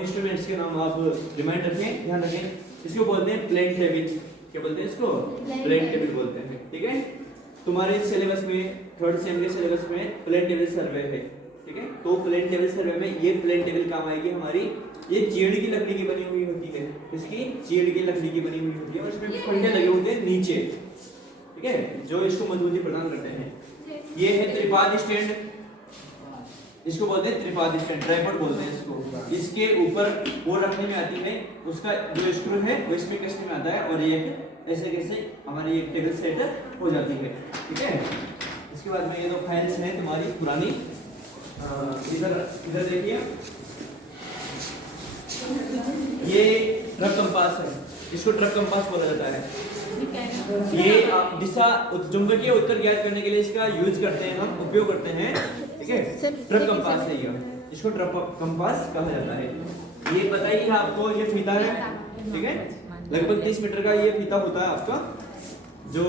Instruments के नाम आप रिमाइंड रखें, ध्यान रखें। इसको बोलते हैं प्लेन टेबल। क्या बोलते हैं इसको? प्लेन टेबल बोलते हैं। ठीक है, तुम्हारे सिलेबस में थर्ड सेम के सिलेबस में प्लेन टेबल सर्वे है। ठीक है, तो प्लेन टेबल सर्वे में ये प्लेन टेबल काम आएगी हमारी। ये चीड़ की लकड़ी की बनी हुई होती है, इसकी चीड़ की लकड़ी की बनी हुई होती है और इसमें फंडे लगे होते हैं नीचे। ठीक है, जो इसको मजबूती प्रदान करते हैं। ये है त्रिपाद स्टैंड, इसको बोलते हैं त्रिपाद स्टैंड, ट्राइपॉड बोलते हैं इसको। इसके ऊपर वो रखने में आती है, उसका जो स्क्रू है वो इसमें कसने में आता है और ये ऐसे कैसे हमारी एक टेबल सेट हो जाती है। ठीक है, इसके बाद में ये दो फाइल्स हैं तुम्हारी पुरानी। इधर इधर देखिए, ये ट्रक कंपास है, इसको ट्रक कंपास बोला जाता है। ये दिशा चुंबकीय उत्तर ज्ञात करने के लिए इसका यूज करते हैं, हम उपयोग करते हैं। ठीक है, ट्रक कंपास है ये, इसको ट्रक कंपास कहा जाता है। ये बताइए आपको, ये फीता है। ठीक है, लगभग 30 मीटर का ये फीता होता है आपका, जो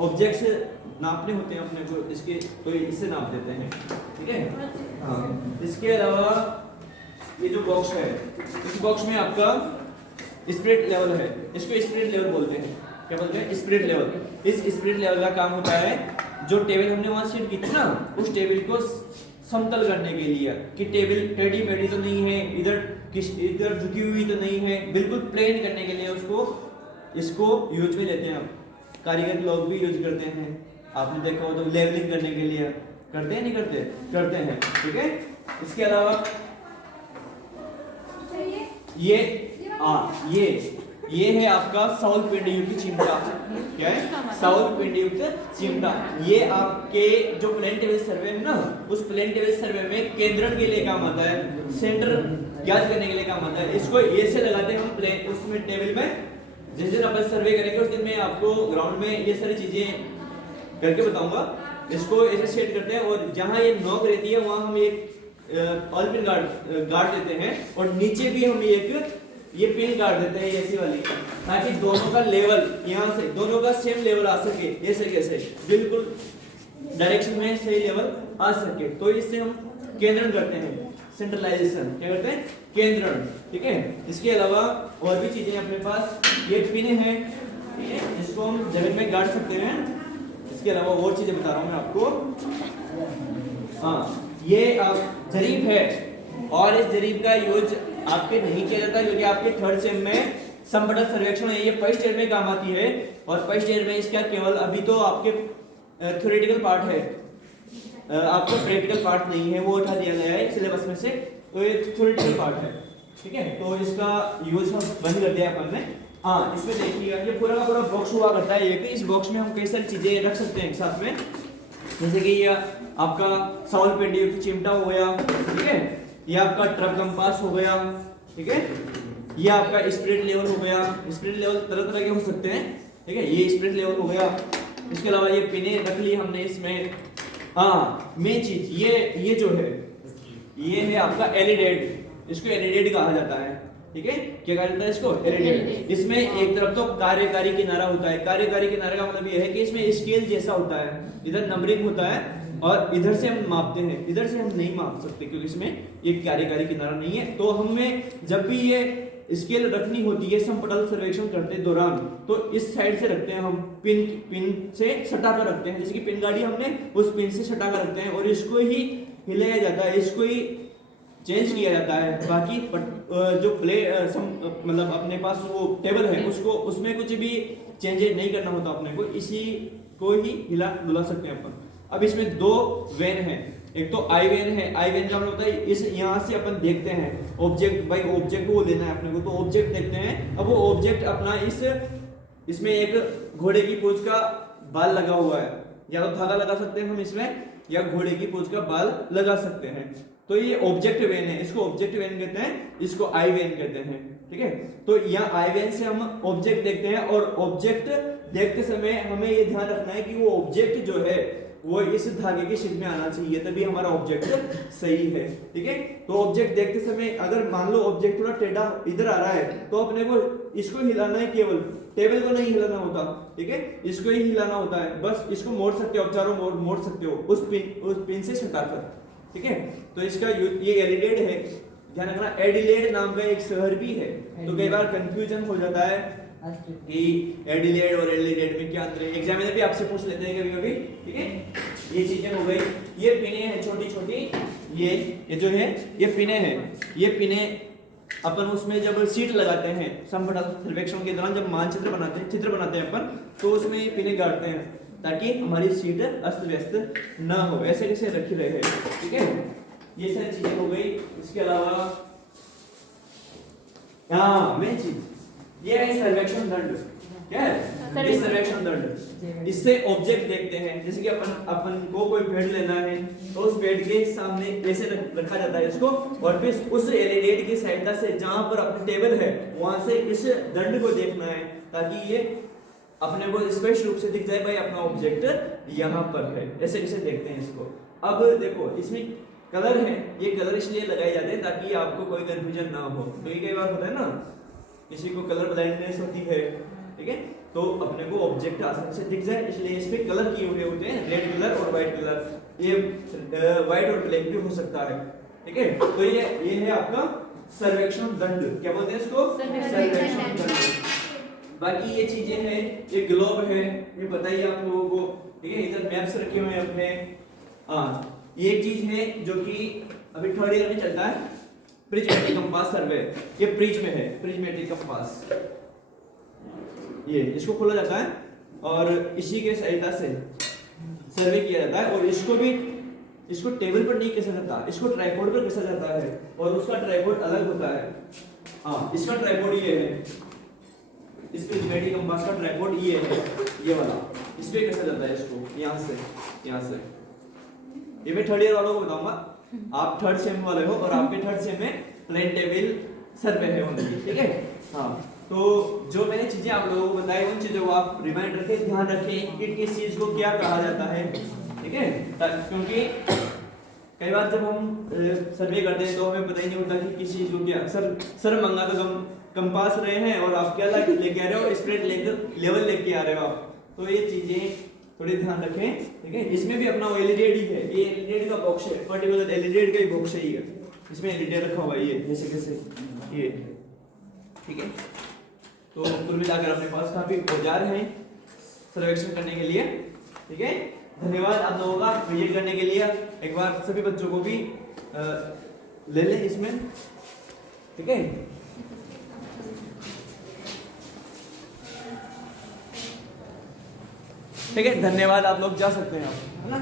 ऑब्जेक्ट्स नापने होते हैं अपने को, इसके तो इससे नाप देते हैं। ठीक है, हाँ। इसके अलावा ये जो बॉक्स है, इस बॉक्स में आपका स्पिरिट लेवल है, इसको स्पिरिट लेवल बोलते हैं। क्या बोलते हैं? Spirit level. इस स्पिरिट लेवल का काम होता है, जो टेबल हमने वहां सेट की थी ना, उस टेबल को समतल करने के लिए, कि टेबल टेढ़ी मेढ़ी तो नहीं है, इधर झुकी हुई तो नहीं है, बिल्कुल प्लेन करने के लिए इसको यूज में लेते हैं। हम कारीगर लोग भी यूज करते हैं, आपने देखा हो तो लेवलिंग करने के लिए करते हैं, नहीं करते? करते हैं। ठीक है, इसके अलावा ये है आपका साउल पिंड युक्त चिमटा। क्या है? साउल पिंड युक्त चिमटा। ये आपके जो प्लेन टेबल सर्वे है ना, उस प्लेन टेबल सर्वे में केंद्रण के लिए काम आता है, सेंटर ज्ञात करने के लिए काम आता है। इसको ये से लगाते हैं हम प्लेन उसमें टेबल में। जिस दिन अपन सर्वे करेंगे उस दिन मैं आपको ग्राउंड में ये सारी चीजें करके बताऊंगा। इसको ऐसे सेट करते हैं और जहां ये नॉक रहती है वहां हम एक ऑल पिन गार्ड देते हैं और नीचे भी हम एक ये पिन गार्ड देते हैं ऐसी वाली, ताकि दोनों का लेवल यहाँ से दोनों का सेम लेवल आ सके। ऐसे कैसे बिल्कुल डायरेक्शन में सही लेवल आ सके, तो इससे हम केंद्रण करते हैं, सेंट्रलाइजेशन। क्या करते हैं? केंद्रण। ठीक है, इसके अलावा और भी चीजें अपने पास, ये पिन है, ठीक है, इसको हम जमीन में गाड़ सकते हैं। इसके अलावा और चीजें बता रहा हूं मैं आपको। हाँ, ये जरीब है और इस जरीब का यूज आपके नहीं किया जाता, क्योंकि आपके थर्ड सेम में समपटल सर्वेक्षण है, ये फर्स्ट ईयर में काम आती है। और फर्स्ट ईयर में इसका केवल अभी तो आपके थ्योरेटिकल पार्ट है, आपको प्रैक्टिकल पार्ट नहीं है, वो उठा दिया गया है सिलेबस में से, तो ये थ्योरेटिकल पार्ट है। ठीक है, तो इसका यूज हम बंद कर दिया अपन ने। हाँ, इसमें देखिएगा ये पूरा का पूरा बॉक्स हुआ करता है। ये इस बॉक्स में हम कई सारी चीजें रख सकते हैं एक साथ में, जैसे कि ये आपका साउल पिंड युक्त चिमटा हो गया। ठीक है, ये आपका ट्रक कंपास हो गया। ठीक है, ये आपका स्पिरिट लेवल हो गया। स्पिरिट लेवल तरह तरह के हो सकते हैं। ठीक है, ये स्पिरिट लेवल हो गया। इसके अलावा ये पिने रख ली हमने इसमें। हाँ, मेन चीज ये जो है, ये है आपका एलिडेड, इसको एलिडेड कहा जाता है। ठीक है, क्या कहा जाता है इसको? एलिडेड। इसमें एक तरफ तो कार्यकारी किनारा होता है। कार्यकारी किनारे का मतलब ये है कि इसमें स्केल जैसा होता है, इधर नंबरिंग होता है और इधर से हम मापते हैं, इधर से हम नहीं माप सकते क्योंकि इसमें ये कार्यकारी किनारा नहीं है। तो हमें जब भी ये स्केल रखनी होती है समपटल सर्वेक्षण करते दौरान, तो इस साइड से रखते हैं हम, पिन से सटा कर रखते हैं। जैसे कि पिन गाड़ी हमने उस पिन से सटा कर रखते हैं और इसको ही हिलाया जाता है, इसको ही चेंज किया जाता है। बाकी जो मतलब अपने पास वो टेबल है उसको, उसमें कुछ भी चेंजेस नहीं करना होता अपने को, इसी को ही हिला डुला सकते हैं अपन। अब इसमें दो वेन है, एक तो आई वेन है। आई वेन का मतलब होता है इस यहाँ से अपन देखते हैं ऑब्जेक्ट, भाई ऑब्जेक्ट को लेना है अपने को, तो ऑब्जेक्ट देखते हैं। अब वो ऑब्जेक्ट अपना इसमें एक घोड़े की पूंछ का बाल लगा हुआ है, या तो धागा लगा सकते हैं हम इसमें, या घोड़े की पूंछ का बाल लगा सकते हैं। तो ये ऑब्जेक्ट वेन है, इसको ऑब्जेक्ट वेन कहते हैं, इसको आई वेन कहते हैं। ठीक है, तो यहाँ आई वेन से हम ऑब्जेक्ट देखते हैं और ऑब्जेक्ट देखते समय हमें ये ध्यान रखना है कि वो ऑब्जेक्ट जो है वो इस धागे की शेप में आना चाहिए, तभी हमारा ऑब्जेक्ट सही है। ठीक है, तो ऑब्जेक्ट देखते समय अगर मान लो ऑब्जेक्ट थोड़ा टेढ़ा इधर आ रहा है, तो अपने को इसको हिलाना है, केवल टेबल को नहीं हिलाना होता। ठीक है, इसको ही हिलाना होता है, बस इसको मोड़ सकते हो, चारों मोड़ सकते हो उस पिन से सटाकर। ठीक है, तो इसका ये एलिडेड है, ध्यान रखना एडिलेड नाम का एक शहर भी है, तो कई बार कंफ्यूजन हो जाता है कि एडिलेड और एडिलेड में क्या अंतर है, एग्जामिनर भी आपसे पूछ लेते हैं कभी-कभी, ठीक है। ये चीजें हो गई, ये पिने हैं छोटी-छोटी, ये जो है ये पिने हैं, ये पिने अपन उसमें जब सीट लगाते हैं समपटल सर्वेक्षण के दौरान जब मानचित्र बनाते हैं, चित्र बनाते हैं अपन, तो उसमें ये पिने गाड़ते हैं ताकि हमारी सीट अस्त व्यस्त ना हो, ऐसे कैसे रखी रहे, ठीक है। ये सारी चीजें हो गई। इसके अलावा मेन चीज ये है सर्वेक्षण दंड। क्या है ये सर्वेक्षण दंड? इससे ऑब्जेक्ट देखते हैं, जैसे कि अपन को कोई बेड लेना है तो उस बेड के सामने ऐसे रखा जाता है इसको, और फिर उस एलिडेट की सहायता से जहां पर अपनी टेबल है वहां से इस दंड को देखना है ताकि ये अपने को स्पष्ट रूप से दिख जाए भाई अपना ऑब्जेक्ट यहाँ पर है। ऐसे कैसे देखते हैं इसको? अब देखो इसमें कलर है, ये कलर इसलिए लगाए जाते हैं ताकि आपको कोई कंफ्यूजन ना हो, तो ये कई बार होता है ना किसी को कलर ब्लाइंडनेस होती है, ठीक है, तो अपने को ऑब्जेक्ट आसानी से दिख जाए, इसलिए इस पे कलर किए हुए होते हैं, रेड कलर और व्हाइट कलर, ये व्हाइट और ब्लैक भी हो सकता है, ठीक है। तो ये है आपका सर्वेक्षण दंड, क्या बोलते हैं इसको? सर्वेक्षण दंड। बाकी ये चीजें हैं, ये ग्लोब है, ये बताइए आप लोगों को, ठीक है, इधर मैप्स रखे हुए हैं अपने। ये एक चीज है जो कि अभी थर्ड ईयर में चलता है, प्रिज्मेटिक कंपास सर्वे, ये प्रिज्म में है, प्रिज्मेटिक कंपास, ये इसको खोला जाता है और इसी के सहायता से सर्वे किया जाता है, और इसको टेबल पर नहीं कसा जाता, इसको ट्राइपॉड पर कसा जाता है, और उसका ट्राइपॉड अलग होता है। इसका ट्राइपॉड ये है, इस प्रिज्मेटिक कंपास का ट्राइपॉड ये है, ये वाला, इस पे कसा जाता है इसको, यहाँ से ये मैं थर्ड ईयर वालों को बताऊंगा, आप थर्ड सेम वाले हो और आपके थर्ड सेम में प्लेन टेबल सर्वे है उनकी, ठीक है। हाँ, तो जो मैंने चीजें आप लोगों को बताई उन चीजों को आप रिमाइंड रखें, ध्यान रखें कि किस चीज को क्या कहा जाता है, ठीक है, क्योंकि कई बार जब हम सर्वे करते हैं तो हमें पता ही नहीं होता कि किस चीज को क्या, सर मंगा तो कंपास रहे हैं और आप क्या लेके आ रहे हो, स्प्रेड लेवल लेके आ रहे हो आप, तो ये चीजें थोड़ी ध्यान रखें, ठीक है। इसमें भी अपना एलईडी ही है, ये एलईडी का बॉक्स है, पर्टिकुलर एलईडी का ही बॉक्स है ये, इसमें एलईडी रखा हुआ है ये जैसे ये, ठीक है। तो कुल मिलाकर अपने पास काफी औजार हैं सर्वेक्षण करने के लिए, ठीक है। धन्यवाद आप लोगों का विजिट करने के लिए, एक बार सभी बच्चों को भी ले लें इसमें, ठीक है। ठीक है, धन्यवाद, आप लोग जा सकते हैं आप, है ना।